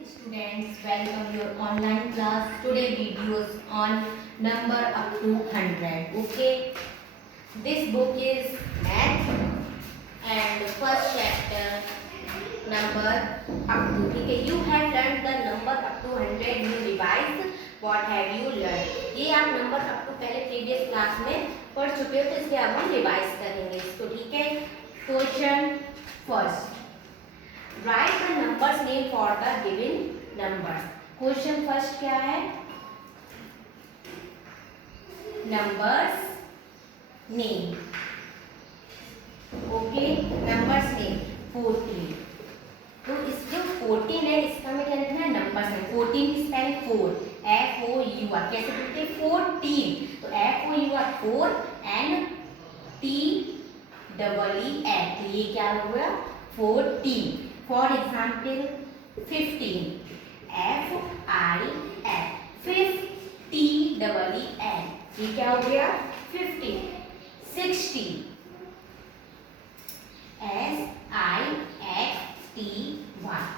Students, welcome your online class. Today videos on number up to 100. Okay, this book is math and first chapter number up to. Okay, you have learned the number up to 100. You revise. What have you learned? ये आप number up to पहले previous class में पढ़ चुके हो, तो इसलिए अब हम रिवाइज करेंगे इसको. ठीक है. Question first. Write the numbers name for the given numbers. Question first क्या है? Numbers name. Okay, numbers name 14. तो इस जो 14 है इसका में क्या लिखना है? नंबर्स है. 14 की स्पेलिंग 4, FOUR. कैसे लिखते हैं? 14. तो FOUR 4 and TEEN. तो ये क्या हो गया? 14. For example, 15. FIF. 50EEN. ये क्या हो गया? 50. 60. SIXTY.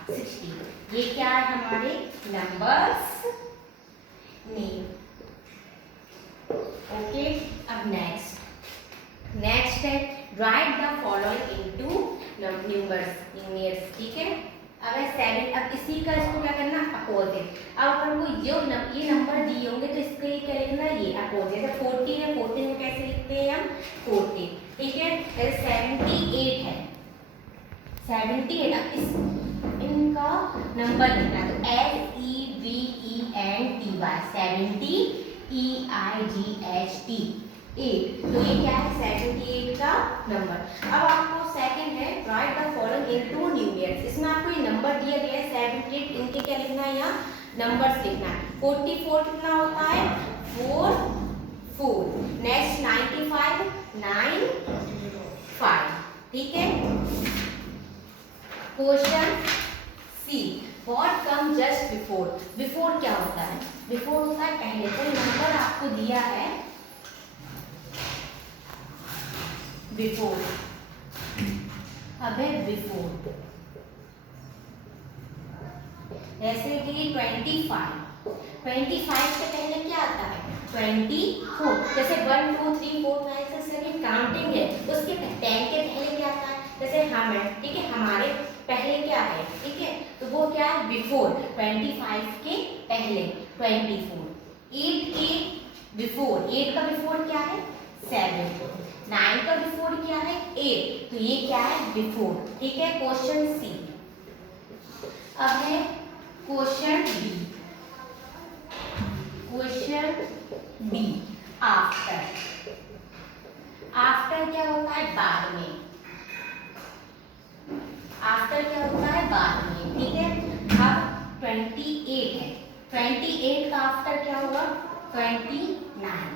60. ये क्या है? हमारे नंबर्स नेम. ओके. अब नेक्स्ट है right the following into numerals. ठीक है. अगर 7, अब इसी का इसको क्या करना? अपोजिट. अब अपन को जो ये नंबर दिए होंगे तो इसके लिए क्या लिखना? ये अपोजिट. जैसे 14 है, 14 को कैसे लिखते हैं हम? 14. ठीक है. जैसे 78 है, 78. अब इस इनका नंबर लिखना है तो SEVENTY 70EIGHT 8. तो ये क्या है? 78 का नंबर. अब आपको सेकंड है right the following into numerals. इसमें आपको ये नंबर दिया गया है 78. इनके क्या लिखना है? यहाँ नंबर्स लिखना है. 44 कितना होता है? 4 4. नेक्स्ट 95 9 5. ठीक है. Question C. What come just before. Before क्या होता है? बिफोर होता है पहले. कोई नंबर आपको दिया है बिफोर. अब है बिफोर. जैसे कि 25 से पहले क्या आता है? 24. जैसे 1 2 3 4 5 6 7 काउंटिंग है तो उसके 10 के पहले क्या आता है? जैसे हम है. ठीक है. हमारे पहले क्या है? ठीक है. तो वो क्या है? बिफोर. 25 के पहले 24. 8 के बिफोर. 8 का बिफोर क्या है? 7. 9 का बिफोर क्या है? 8. तो ये क्या है? बिफोर. ठीक है. Question C. अब है question B. Question B. After. After क्या होता है? बाद में. आफ्टर क्या होता है? बाद में. ठीक है. अब 28 है. 28 का आफ्टर क्या होगा? 29.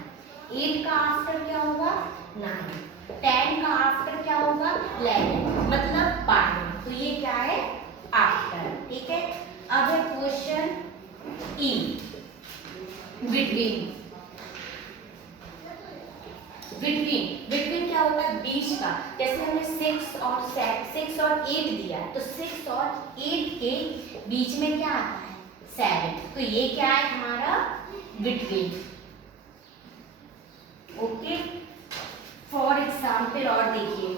8 का आफ्टर क्या होगा? 9. 10 का आफ्टर क्या होगा? 11. मतलब बाद में. तो ये क्या है? आफ्टर. ठीक है. अब है क्वेश्चन ई. बिटवीन. बिटवीन क्या होता है? बीच का. जैसे हमने 6 और 8 दिया है तो 6 और 8 के बीच में क्या आता है? 7. तो ये क्या है? हमारा बिटवीन. ओके. फॉर एग्जाम्पल और देखिए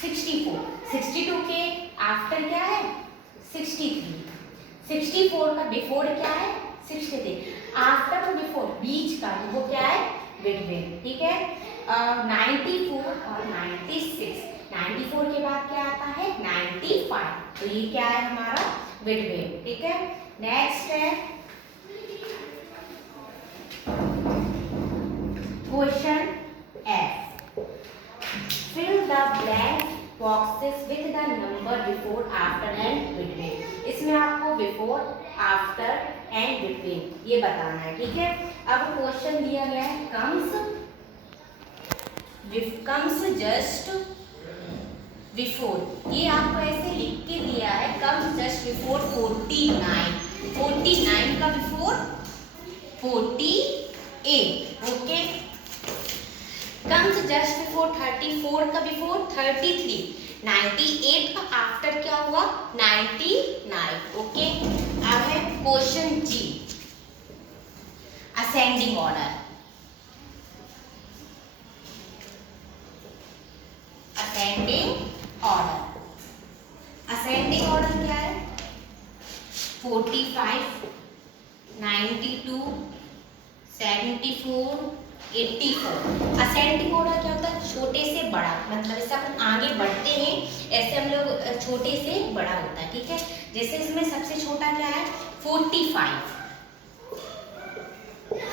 62 के आफ्टर क्या है? 63. 64 का बिफोर क्या है? 63. आफ्टर और बिफोर बीच का तो वो क्या है? बिटवीन. ठीक है. 94 और 96. 94 के बाद क्या आता है? 95. तो ये क्या है? हमारा बिटवीन. ठीक है. नेक्स्ट है question F. Fill the blank boxes with the number before, after and between. इसमें आपको बिफोर, आफ्टर एंड बिटवीन ये बताना है. ठीक है. अब क्वेश्चन दिया गया है कम्स जस्ट बिफोर. ये आपको ऐसे लिख के दिया है कम्स जस्ट बिफोर 49. 49 का before 48. Okay. Comes just before 34 का बिफोर 33. 98 का आफ्टर क्या हुआ 99। ओके, अब है question G, ascending order. Ascending order, ascending order क्या है 45, 92, 74, 84। असेंडिंग ऑर्डर क्या होता है छोटे से बड़ा, मतलब जैसे अपन आगे बढ़ते हैं ऐसे हम लोग छोटे से बड़ा होता है। ठीक है, जैसे इसमें सबसे छोटा क्या है 45,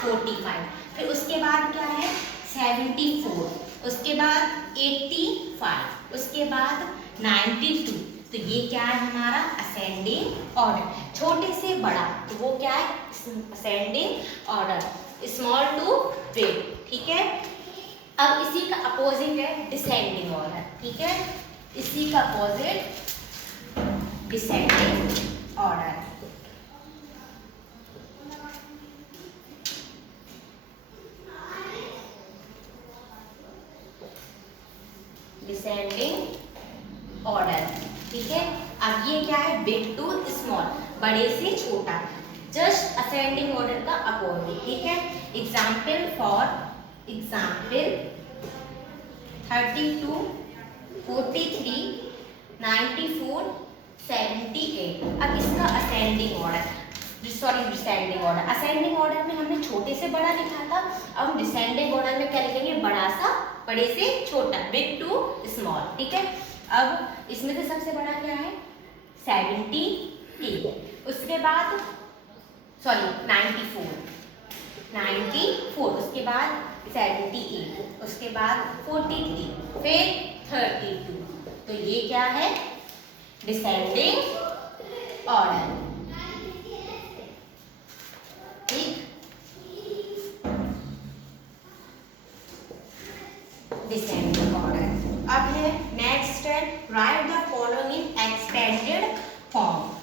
45, फिर उसके बाद क्या है 74, उसके बाद 85, उसके बाद 92। तो ये क्या है हमारा असेंडिंग ऑर्डर, छोटे से बड़ा, तो वो क्या है ascending order, small to big. ठीक है, अब इसी का अपोजिट है डिसेंडिंग ऑर्डर। ठीक है, इसी का opposite descending order. Descending order. ठीक है, अब ये क्या है बिग टू स्मॉल, बड़े से छोटा, जस्ट असेंडिंग ऑर्डर का अपोजिट। ठीक है, एग्जाम्पल फॉर एग्जाम्पल 32, 43, 94, 78। अब इसका ascending order, sorry descending order. Ascending order में हमने छोटे से बड़ा लिखा था, अब हम डिसेंडिंग ऑर्डर में क्या लिखेंगे बड़ा सा बड़े से छोटा, बिग टू स्मॉल। ठीक है, अब इसमें से सबसे बड़ा क्या है 78, उसके बाद सॉरी 94, 94, उसके बाद 78, उसके बाद 43, फिर 32। तो ये क्या है डिसेंडिंग ऑर्डर। ठीक, डिसेंडिंग ऑर्डर। अब है नेक्स्ट है right the following in expanded form.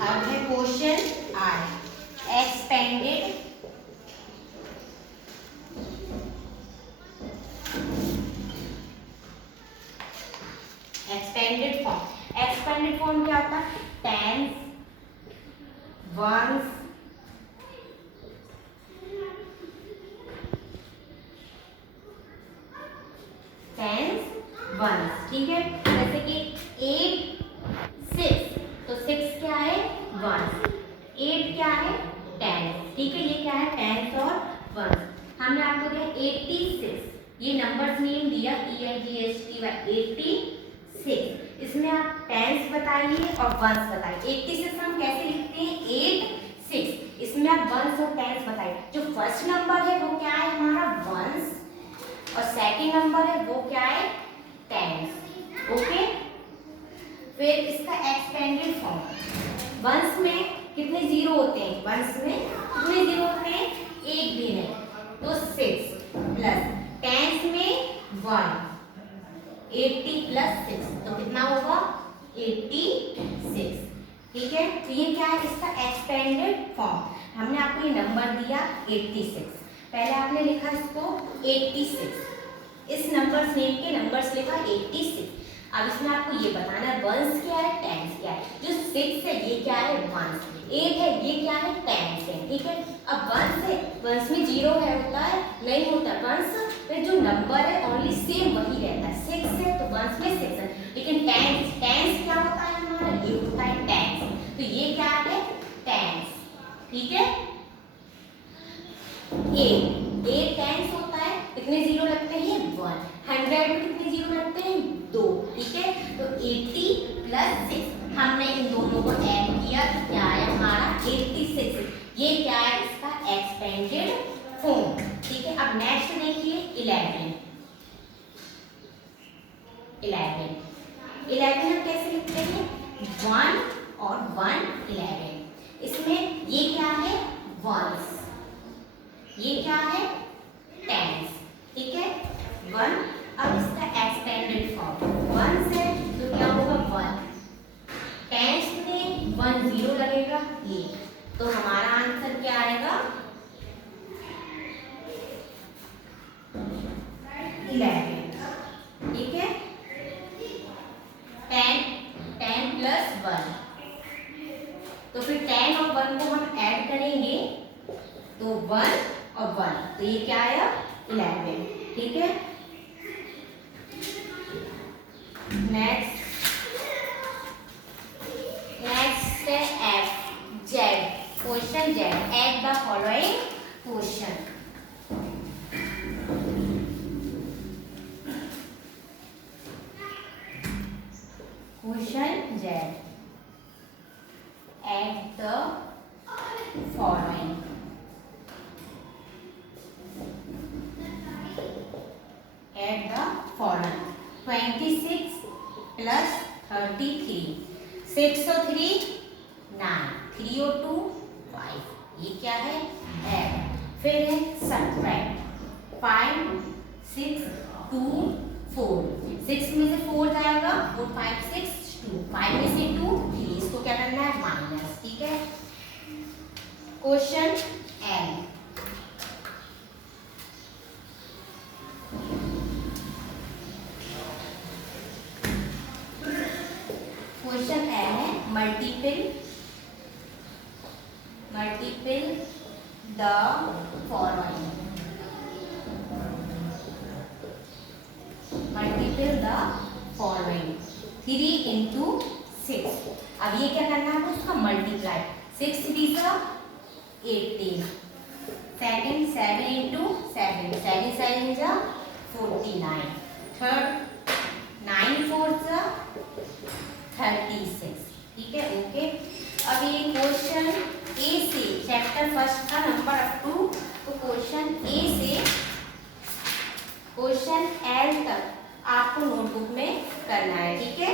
अब है question I, expanded expanded form. Expanded form क्या होता है टेंस, वंस, टेंस, वंस। ठीक है, जैसे कि 8, 6, तो 6 क्या है वंस, 8 क्या है टेंस। ठीक है, ये क्या है टेंस और वंस। हमने आपको दिया 86, ये नंबर्स नेम दिया EIGHTY 86, इसमें आप टेंस बताइए और वंस बताइए। 86 हम कैसे लिखते हैं 8, 6, इसमें आप वंस और टेंस बताइए। जो फर्स्ट नंबर है वो क्या है हमारा वंस और सेकंड नंबर है वो क्या है टेंस। ओके, फिर इसका एक्सपेंडेड फॉर्म, वंस में कितने जीरो होते हैं, वंस में कितने जीरो होते हैं एक भी नहीं, तो 6 प्लस टेंस में 1, 80 प्लस 6 तो कितना होगा 86। ठीक है, तो ये क्या है इसका एक्सपेंडेड फॉर्म। हमने आपको ये नंबर दिया 86, पहले आपने लिखा इसको 86, इस नंबर्स नेम के नंबर्स लिखा 86। अब इसमें आपको ये बताना है वंस क्या है टेंस क्या है। जो 6 है ये क्या है वंस, 8 है ये क्या है टेंस है। ठीक है, अब वंस है, वंस में जीरो है होता है नहीं होता, वंस में जो नंबर है ओनली सेम वही रहता है, 6 है तो वंस में 6 है। लेकिन टेंस, टेंस क्या होता है हमारा ये होता है टेंस, तो ये क्या है टेंस। ठीक है, ए टेंस होता है, कितने जीरो लगते हैं 1, 100 में कितने जीरो लगते हैं 2। ठीक है, तो 80 प्लस 6 हमने इन दोनों को ऐड किया तो क्या है हमारा 86। ये क्या है इसका एक्सपेंडेड फॉर्म। ठीक है, अब नेक्स्ट देखिए 11 हम कैसे लिखते हैं 1 और 1 11। इसमें ये क्या है वंस, ये क्या है टेंस। ठीक है 1, अब इसका एक्सपेंडेड फॉर्म, 1 से तो क्या होगा 1, टेंस में 1 0 लगेगा ये, तो हमारा आंसर क्या आएगा तो 1 और 1, तो ये क्या आया 11, ठीक है। नेक्स्ट है F, Z, question Z, at the following question. Question Z, at the following, at the following 26 plus 33, 6 और 3 9, 3 और 2 5, ये क्या है ऐड। फिर है सब्ट्रैक्ट 5 6 2 4, 6 में से 4 जाएगा और 5 6 2, 5 में से 2 3, इसको क्या करना है माइनस, ठीक है। क्वेश्चन एन, क्वेश्चन ए है multiple the following, multiple the following 3 into 6। अब ये क्या करना है उसका मल्टीप्लाई, 6 3 18, सेकंड 7 इंटू 7, 7 7 जा 49, थर्ड 9 4 जा 36, ठीक है ओके। अब ये क्वेश्चन ए से चैप्टर फर्स्ट का नंबर अप टू, तो क्वेश्चन ए से क्वेश्चन एल तक आपको नोटबुक में करना है, ठीक है।